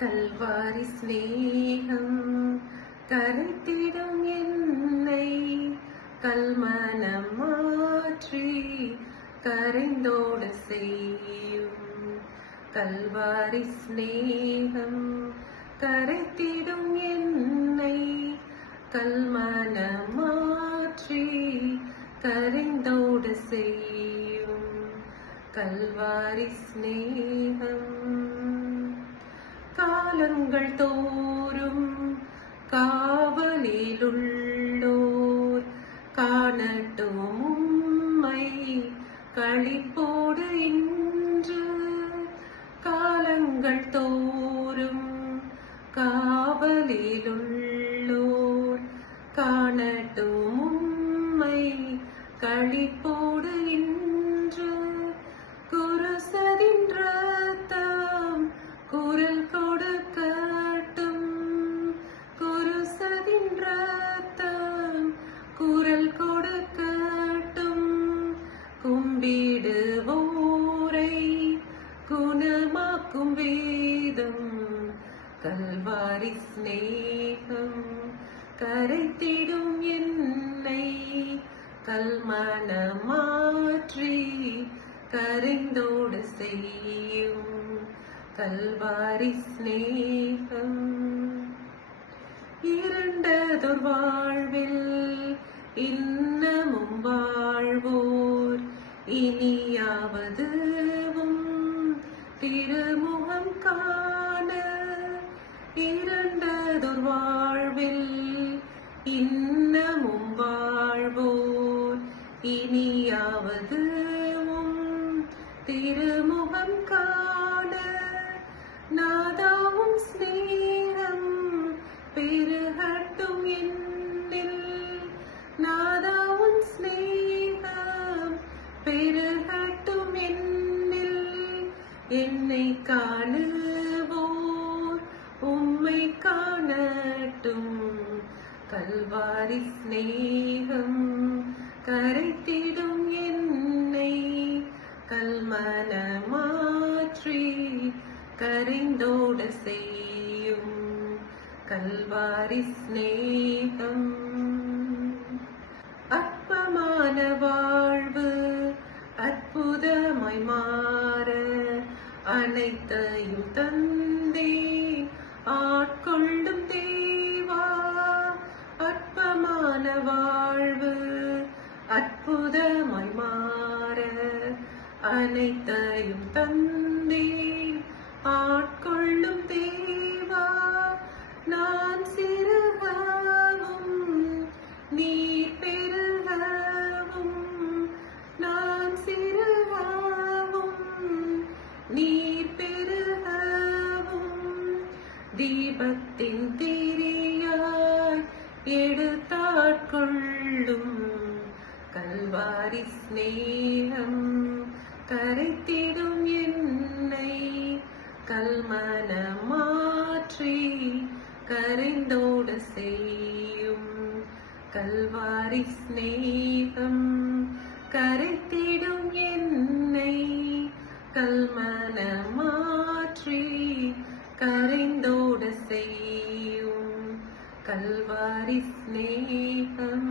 கல்வாரி ஸ்நேகம் கரைத்திடும் என்னை கல்மனம் மாற்றி கரைந்தோட செய்யும். கல்வாரி ஸ்நேகம் கரைத்திடும் என்னை கல்மனம் மாற்றி கரைந்தோட செய்யும். கல்வாரி ஸ்நேகம் காலங்கள் தோறும் காவலிலுள்ளோர் காணட்டும் உம்மை களிப்போடு இன்று. காலங்கள் தோறும் காவலிலுள்ளோர் காணட்டும் உம்மை களிப்போடு இன்று. குருசதின் ரத்தம் குரல் கொடுக்கட்டும். குருசதின் ரத்தம் குரல் கொடுக்கட்டும். கும்பிடுவோரை குணமாக்கும் வேதம். கல்வாரி ஸ்நேகம் கரைத்திடும் என்னை கல்மனம் மாற்றி கரைந்தோட செய்யும். கல்வாரி ஸ்நேகம் இரண்டதொரு வாழ்வில் இன்னமும் வாழ்வோர் இனியாவதுவும் திருமுகம் காண. இரண்டதொரு வாழ்வில் இன்னமும் வாழ்வோர் இனியாவதுவும் திருமுகம் காண. நாதாவும் ஸ்நேகம் பெருகட்டும் என்னில். நாதாவும் ஸ்நேகம் பெருகட்டும் என்னில். என்னை காணுவோர் உம்மை காணட்டும். கல்வாரி ஸ்நேகம் கரைத்திடும் என்னை கல்மனம் மாற்றி கரைந்தோட செய்யும். கல்வாரி ஸ்நேகம் அற்பமான வாழ்வு அற்புதமாய் மாற அனைத்தையும் தந்தே ஆட்கொள்ளும் தேவா. அற்பமான வாழ்வு அற்புதமாய் மாற அனைத்தையும் தந்தே ஆட்கொள்ளும் தேவா. நான் சிறுகவும் நீர் பெருகவும். நான் சிறுகவும் நீர் பெருகவும். தீபத்தின் திரியாய் எடுத்தாட்கொள்ளும். கல்வாரி ஸ்நேகம் கரைத்திடும் என்னை கல்மனம் மாற்றி கரைந்தோட செய்யும். கல்வாரி ஸ்நேகம் கரைத்திடும் என்னை கல்மனம் மாற்றி கரைந்தோட செய்யும். கல்வாரி ஸ்நேகம்